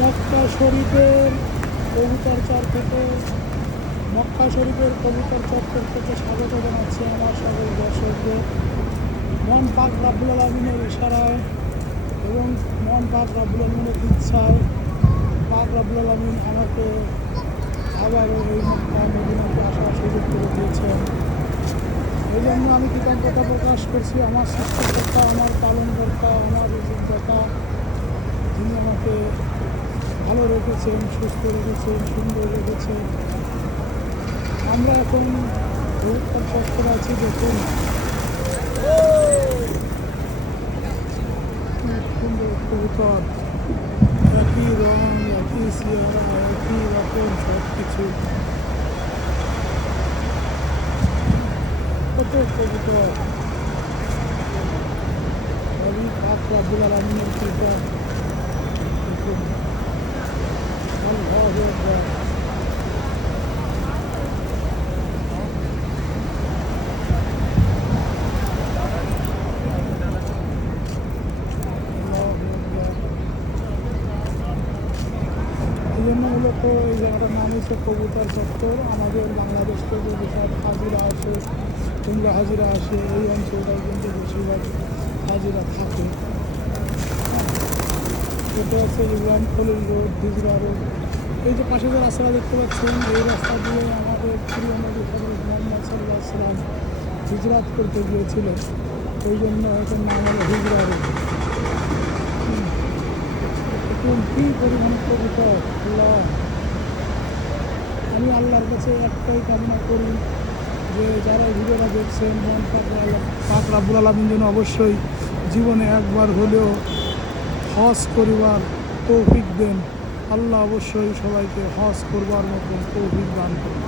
মক্কা শরীফের কবুতর চর থেকে মক্কা শরীফের কবুতর চত্বর থেকে স্বাগত জানাচ্ছি আমার সকল দর্শকদের। মন পাক রাব্বুল আলামিনের ইশারায় এবং মন পাক রাব্বুল আলামিনের ইচ্ছায় পাক রাব্বুল আলামিন আমাকে আবারও এই মক্কা মদিনাতে আসার সুযোগ করে দিয়েছেন। এই জন্য আমি কৃতজ্ঞতা প্রকাশ করছি আমার সৃষ্টিকর্তা, আমার পালনকর্তা, আমার রিজিকদাতা, যিনি আমাকে ভালো রেখেছেন, সুস্থ রেখেছেন, সুন্দর রেখেছেন। আমরা এখন কষ্ট আছি। দেখুন সুন্দর কবুতর, একই রং, একই চেহারা, একই রকম সব কিছু। কত কবুতর, সবই পাক রাব্বুল আলামিনের কৃপা। দেখুন আল্লাহু আকবার। এই জন্য মূলত এই জায়গাটার নাম হচ্ছে কবুতর চত্বর। আমাদের বাংলাদেশ থেকে যেসব হাজিরা আসে, তোমরা হাজিরা আসে, এই অঞ্চলটায় কিন্তু বেশিরভাগ হাজিরা থাকে। এটা হচ্ছে ইব্রাহিম খলিল রোড, হিজরা রোড। এই যে পাশে যে রাস্তা দেখতে পাচ্ছেন, এই রাস্তা দিয়ে আমাদের প্রিয় নবী হযরত মুহাম্মদ সাল্লাল্লাহু আলাইহি ওয়াসাল্লাম হিজরাত করতে গিয়েছিল। ওই জন্য এটার নাম হলো হিজরা রোড। কি পরিমাণ কবুতর! আল্লাহ, আমি আল্লাহর কাছে একটাই কামনা করি যে যারা ভিডিওটা দেখছেন, মন পাক রাব্বুল আলামিন যেন অবশ্যই জীবনে একবার হলেও হজ করিবার তৌফিক দেন। আল্লাহ অবশ্যই সবাইকে হজ করবার মতন তৌফিক দান করুন।